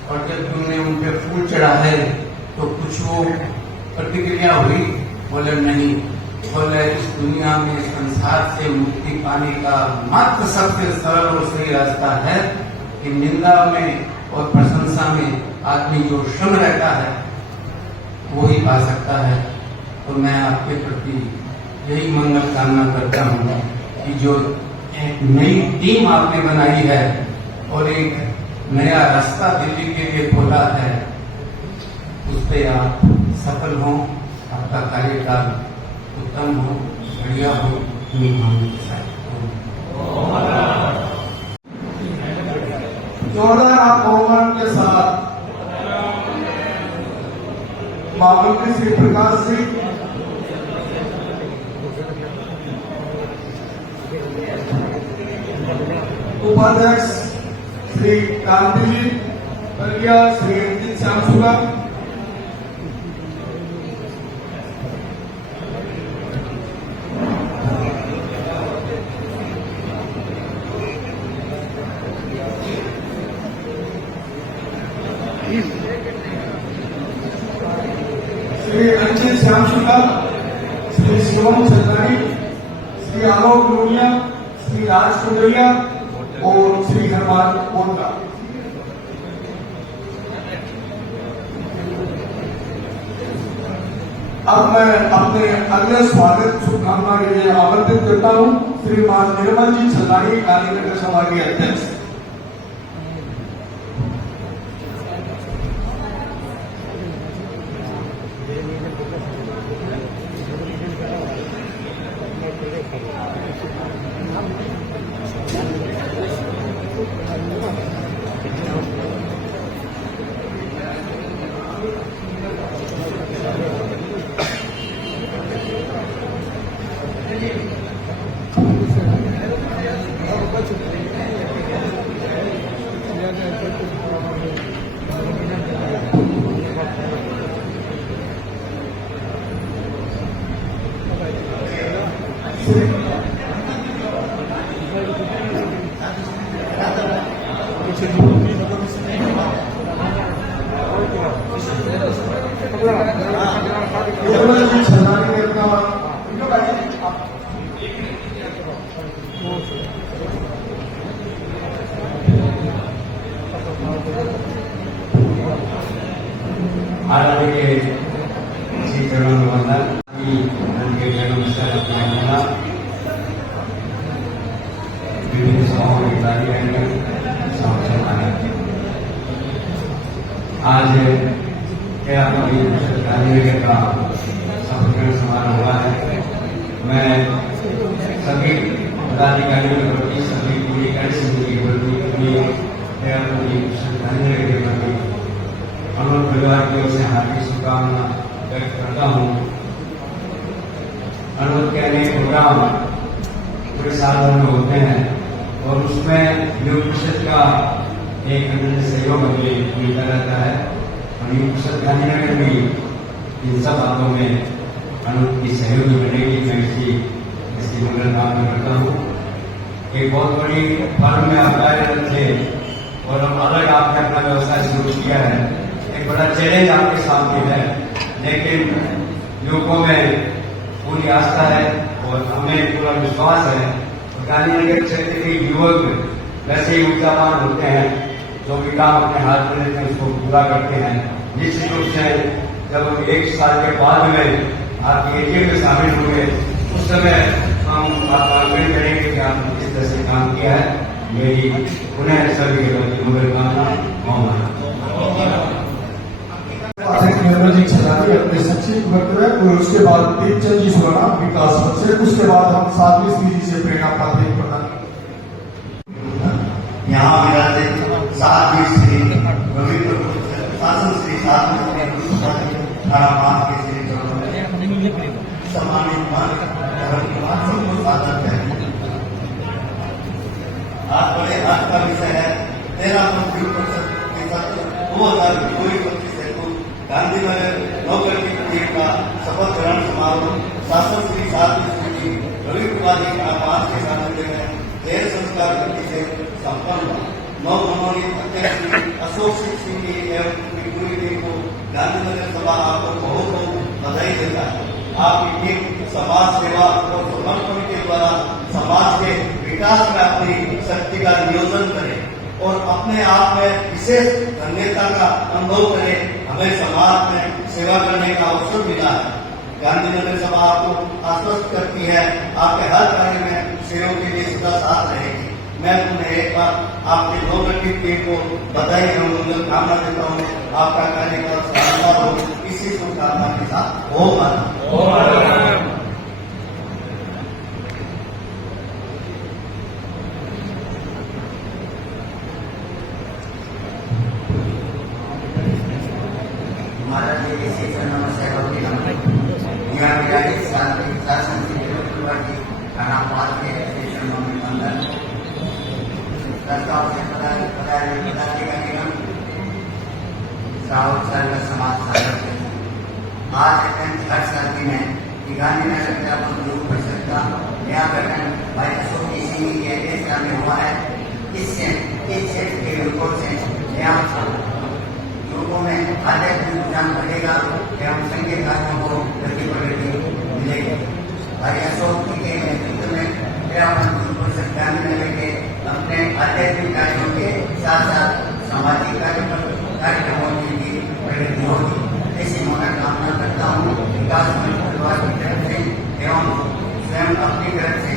और जब तुमने उन पे फूल चढ़ाए तो कुछ वो प्रतिक्रिया हुई? बोले नहीं। बोले इस दुनिया में संसार से मुक्ति पाने का मात्र सबसे सरल और सही रास्ता है कि निंदा में और प्रशंसा में आदमी जो श्रम रहता है वो ही पा सकता है। तो मैं आपके प्रति यही मंगल कामना करता हूँ कि जो एक नई टीम आपने बनाई है और एक नया रास्ता दिल्ली के लिए खोला है, उस पर आप सफल हों, आपका कार्यकाल उत्तम हो, बढ़िया हो, जोरदार बहुमान के साथ महामंत्री श्री प्रकाश सिंह, उपाध्यक्ष श्री कांति जी बलिया, श्री रंजीत श्याम शुक्ला, श्री रंजीत श्याम शुक्ला, श्री शिवम चंदानी, श्री आलोक लोनिया, श्री राज कुंडलिया और श्री हनुमान कोंडा। अब मैं अपने अगले स्वागत शुभकामना के लिए आमंत्रित करता हूं श्रीमान निर्मल जी चंदानी, गांधीनगर सभा के अध्यक्ष। आराध्य के श्री चरणों में वंदन उनके जन्म से अपना विभिन्न सभाओं की तारीखें आज गांधीनगर का संपूर्ण समारोह हुआ है। मैं सभी पदाधिकारियों के प्रति, सभी पूरी कार्यसमिति के प्रति गांधीनगर के प्रति अनुरोध परिवार की ओर से हार्दिक शुभकामना व्यक्त करता हूँ। अनुरोध के अनेक प्रोग्राम पूरे साल भर में होते हैं और उसमें योग परिषद का एक अन्य सहयोग हमें मिलता रहता है और योग परिषद गांधीनगर भी इन सब बातों में अनुरोध की सहयोगी बनेगी। मैं इसकी मंगल कामना करता हूँ। एक बहुत बड़ी फर्म में आप कार्यरत थे और हम अलग आपने अपना व्यवसाय शुरू किया है। एक बड़ा चैलेंज आपके सामने है, लेकिन लोगों में पूरी आस्था है और हमें पूरा विश्वास है। गांधीनगर क्षेत्र के युवक वैसे ही ऊर्जावान होते हैं, जो भी काम अपने हाथ में लेते हैं उसको पूरा करते हैं। निश्चित रूप से जब 1 साल के बाद में आपके एटीएम में शामिल हुए उस समय हम आपका आग्रह करेंगे कि आपने किस तरह से काम किया है। मेरी उन्हें सभी के प्रति मुबारकबाद। जी छलानी अपने संक्षिप्त वक्तव्य और उसके बाद दीपचंद जी सुराना विकास से, उसके बाद हम साध्वी श्री जी से प्रेरणा पाते प्रदान। यहाँ विराजे साध्वी श्री रविन्द्र शासन श्री साध्वी धारापात के श्री सम्मानित सबको स्वागत है। आज बड़े आज का विषय है 13.2% के साथ 2024-25 हेतु गांधीनगर नौकर की टीम का शपथ ग्रहण समारोह शासन श्री साध्वी श्री रवि कुमार जी का 5 के सानिध्य में देह संस्कार विधि से संपन्न। नौ मनोनीत अध्यक्ष अशोक सिंह जी एवं उनकी पूरी टीम को गांधीनगर सभा आपको बहुत बहुत बधाई देता है। आपकी टीम समाज सेवा और समर्पण के द्वारा समाज के विकास में अपनी शक्ति का नियोजन करे और अपने आप में विशेष धन्यता का अनुभव करे। हमें समाज में सेवा करने का अवसर मिला है। गांधीनगर सभा आपको आश्वस्त करती है आपके हर कार्य में सहयोग के लिए सदा साथ रहेगी। मैं उन्हें एक बार आपके नौकर की टीम को बधाई एवं मंगलकामना देता हूँ। आपका कार्यकाल शानदार हो, इसी शुभकामना के साथ हो। समाज आज हर साथी में गांधीनगर ग्रामीण लोक परिषद का नया गठन भाई अशोक सिंह की अध्यक्षता में हुआ है। इससे इस क्षेत्र के लोगों से नया लोगों में आध्यात्मिक रुझान बढ़ेगा एवं संघ कार्यों को गति प्रगति मिलेगी। भाई अशोक जी के नेतृत्व में गांधीनगर के अपने आध्यात्मिक कार्यों के साथ साथ सामाजिक कार्यक्रमों की भी प्रगति होगी। ऐसी मनोकामना करता हूँ। विकास परिवार की तरफ से एवं स्वयं अपनी तरफ से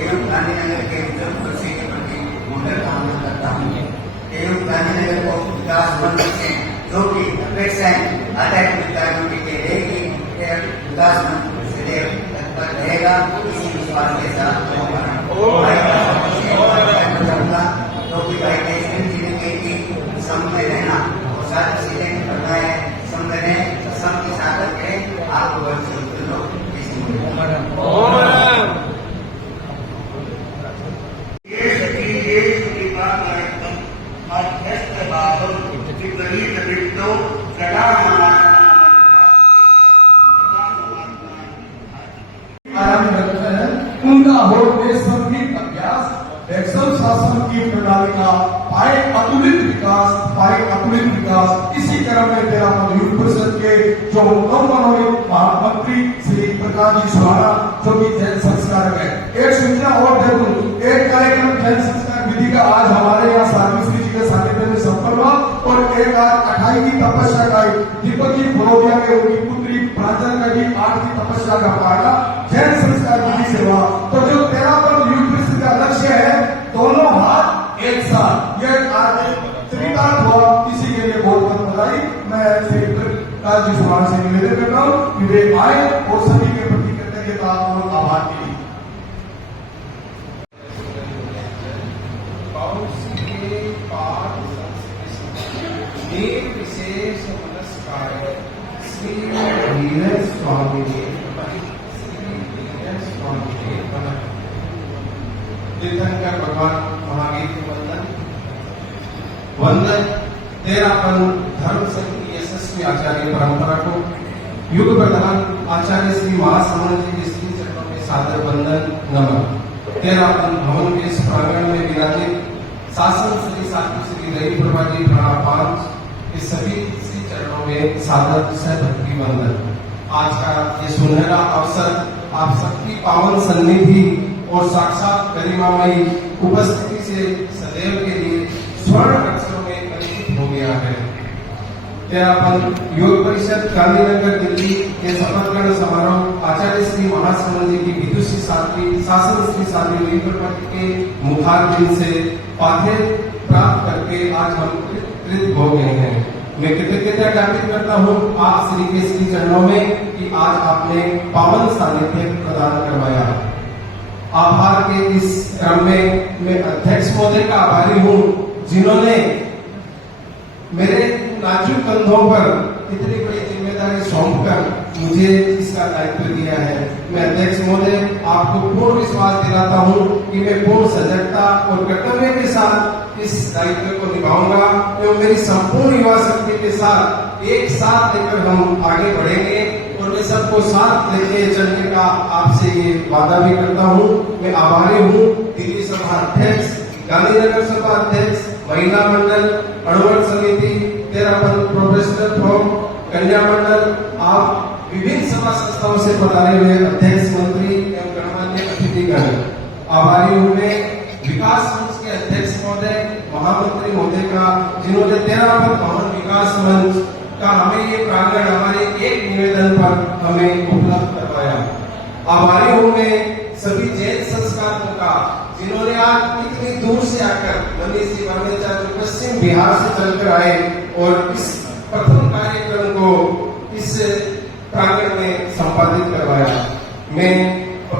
एवं गांधीनगर के उज्जवल भविष्य के प्रति मनोकामना करता हूँ। एवं गांधीनगर को विकास मंच से जो भी अपेक्षाएं आध्यात्मिक कार्यों के लिए रहेगी, विकास मंच सदैव तत्पर रहेगा। इसी विश्वास के साथ जो भी भाई के संघ में रहना और साथ सीधे करना है, संघ में संघ के साथ रखें आपको उनका हो देशभक्ति अभ्यास एक्सल शासन की प्रणाली का पाए अतुलित विकास। इसी क्रम में 13 युग परिषद के जो नवमनोनीत महामंत्री श्री प्रकाश जी सुहाना जो कि जैन संस्कार में एक सूचना और दे दूं, एक कार्यक्रम जैन संस्कार विधि का आज हमारे यहाँ साध्वी श्री जी के सानिध्य में संपन्न हुआ और एक आज 28 की तपस्या का दीपक जी फलोदिया में उनकी पुत्री प्रांजल का भी 8 की तपस्या का पाना जैन संस्कार विधि से हुआ। तो जो 13 युग परिषद का लक्ष्य है दोनों हाथ एक साथ, यह आज त्रिकाल हुआ। इसी के लिए बहुत बहुत बधाई। मैं श्री प्रकाश जी सुहाना से निवेदन करता हूँ कि वे आए और सभी के प्रति कृतज्ञता और आभार के लिए विशेष नमस्कार श्री वीर स्वामी तीर्थंकर भगवान महावीर के वंदन 13 धर्म संघ की यशस्वी आचार्य परंपरा को युग प्रधान आचार्य श्री महासमाज जी के श्री चरणों में सादर वंदन नमन। तेरापन भवन के इस प्रांगण में विराजित शासन श्री साधु श्री रवि प्रभा जी प्रणाम 5 इस सभी श्री चरणों में सादर सह भक्ति वंदन। आज का ये सुनहरा अवसर आप सबकी पावन सन्निधि और साक्षात गरिमामयी उपस्थिति से सदैव के लिए स्वर्ण अक्षरों में अंकित हो गया है। तेरापन योग परिषद गांधीनगर दिल्ली के शपथ ग्रहण समारोह आचार्य श्री महासमन जी की विदुषी साध्वी शासन श्री साध्वी रवि प्रभा के मुखारबिंद से पाठ्य प्राप्त करके आज हम कृत हो गए हैं। मैं कृतज्ञता ज्ञापित करता हूँ आप श्री के श्री चरणों में कि आज आपने पावन सानिध्य प्रदान करवाया। आभार के इस क्रम में मैं अध्यक्ष महोदय का आभारी हूँ जिन्होंने मेरे नाजुक कंधों पर इतनी बड़ी जिम्मेदारी सौंपकर मुझे इसका दायित्व दिया है। मैं अध्यक्ष महोदय आपको पूर्ण विश्वास दिलाता हूँ कि मैं पूर्ण सजगता और कर्तव्य के साथ इस दायित्व को निभाऊंगा एवं मेरी संपूर्ण युवा शक्ति के साथ एक साथ लेकर हम आगे बढ़ेंगे और मैं सबको साथ लेके चलने का आपसे ये वादा भी करता हूँ। मैं आभारी हूँ दिल्ली सभा अध्यक्ष, गांधीनगर सभा अध्यक्ष, महिला मंडल, अणुवट समिति, तेरापन प्रोफेशनल फोरम, कन्या मंडल, आप विभिन्न सभा संस्थाओं से पधारे हुए अध्यक्ष, मंत्री एवं गणमान्य अतिथिगण। आभारी हूँ मैं विकास मंच के अध्यक्ष महोदय, महामंत्री महोदय का जिन्होंने तेरापन भवन विकास मंच का हमें ये प्रांगण हमारे एक निवेदन पर हमें उपलब्ध करवाया। आभारी हूँ मैं सभी जैन संस्कारों का जिन्होंने आज इतनी दूर से आकर मनीष जी वर्मेचा जो पश्चिम बिहार से चलकर आए और इस प्रथम कार्यक्रम को इस प्रांगण में संपादित करवाया। मैं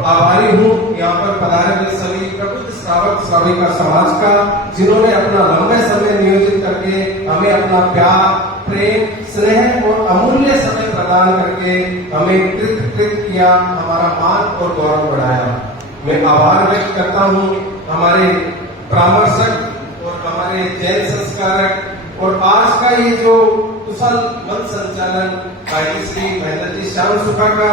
आभारी हूँ यहाँ पर पधारे हुए सभी प्रबुद्ध श्रावक श्राविका समाज का जिन्होंने अपना लंबे समय नियोजित करके हमें अपना प्यार, प्रेम, स्नेह और अमूल्य समय प्रदान करके हमें कृत किया, हमारा मान और गौरव बढ़ाया। मैं आभार व्यक्त करता हूँ हमारे परामर्शक और हमारे जैन संस्कारक और आज का ये जो कुशल मंच संचालन भाई श्री महेंद्र जी श्याम सुखा का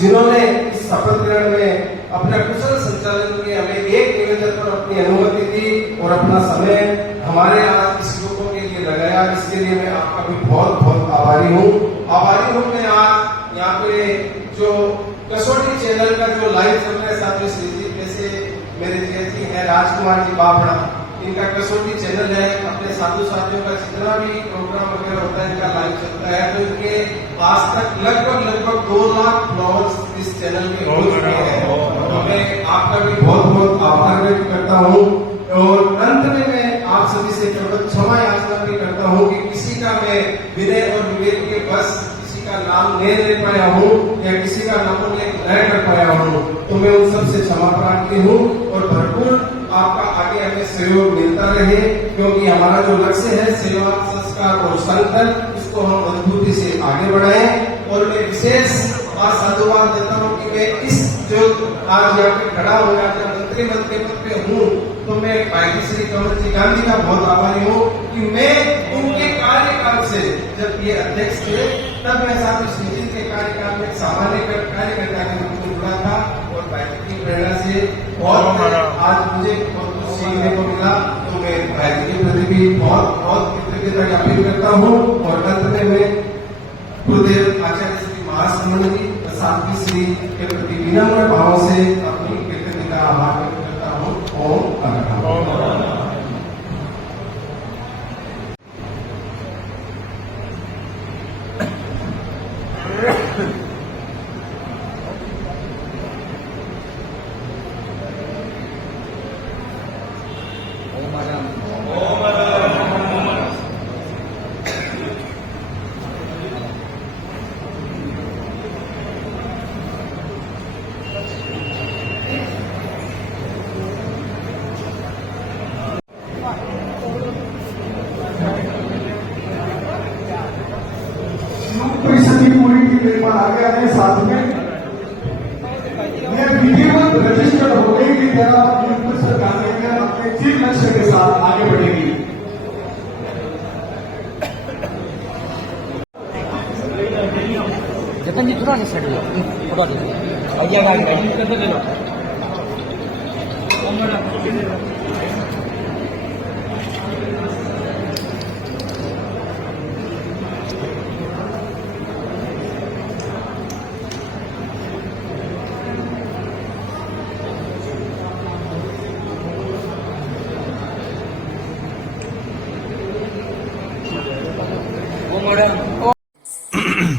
जिन्होंने इस शपथ ग्रहण में अपना कुशल संचालन के हमें एक निवेदन पर अपनी अनुमति दी और अपना समय हमारे आज इस लोगों के लिए लगाया। इसके लिए मैं आपका भी बहुत बहुत आभारी हूँ। आभारी हूँ मैं आज यहाँ पे जो कसौटी चैनल का जो लाइव चल रहा है साथियों श्री जी जैसे मेरे जी है राजकुमार जी बापड़ा, इनका कसौटी चैनल है। अपने साधु साथियों का जितना भी प्रोग्राम वगैरह होता है इनका लाइव चलता है तो इनके आज तक लगभग 2 लाख फॉलोअर्स इस चैनल के हो चुके हैं। तो मैं आपका भी बहुत बहुत आभार व्यक्त करता हूँ और अंत में मैं आप सभी से क्षमा याचना भी करता हूँ कि किसी का मैं विनय और विवेक के बस किसी का नाम नहीं ले पाया हूँ या किसी का नामोल्लेख नहीं कर पाया हूँ तो मैं उन सबसे क्षमा प्रार्थी हूँ और भरपूर आपका आगे हमें सहयोग मिलता रहे क्योंकि हमारा जो लक्ष्य है सेवा, संस्कार और संकल्प उसको हम मजबूती से आगे बढ़ाएं। और मैं विशेष साधुवाद देता हूँ कि मैं इस जो आज यहाँ पे खड़ा हो जाकर मंत्री पद पे हूँ तो मैं भाई श्री कमल जी गांधी का बहुत आभारी हूँ कि मैं उनके कार्यकाल से जब ये अध्यक्ष थे तब मैं साधु श्री जी के कार्यकाल में सामान्य कार्यकर्ता के रूप में जुड़ा था और भाई की प्रेरणा से और आज मुझे बहुत कुछ सीखने को मिला तो मैं भाई के प्रति भी बहुत बहुत कृतज्ञता ज्ञापित करता हूँ। और अंत में मैं गुरुदेव आचार्य श्री महासमन जी साध्वी श्री के प्रति विनम्र भाव से अपनी कृतज्ञता आभार व्यक्त करता हूँ। ओम परिषद की पूरी टीम मेरे पास आ गया है। साथ में ये विधिवत रजिस्टर हो गई कि तेरा परिषद गांधीनगर अपने चिर लक्ष्य के साथ आगे बढ़ेगी। जतन जी थोड़ा नहीं सड़ फोटो ले लो।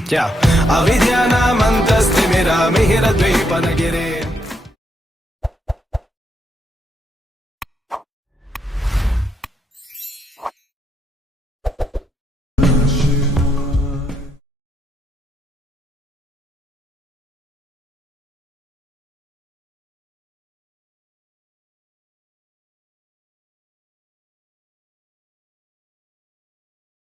क्या अविद्यानामन्तस्तिमिरा मिहिरद्वीपनगिरे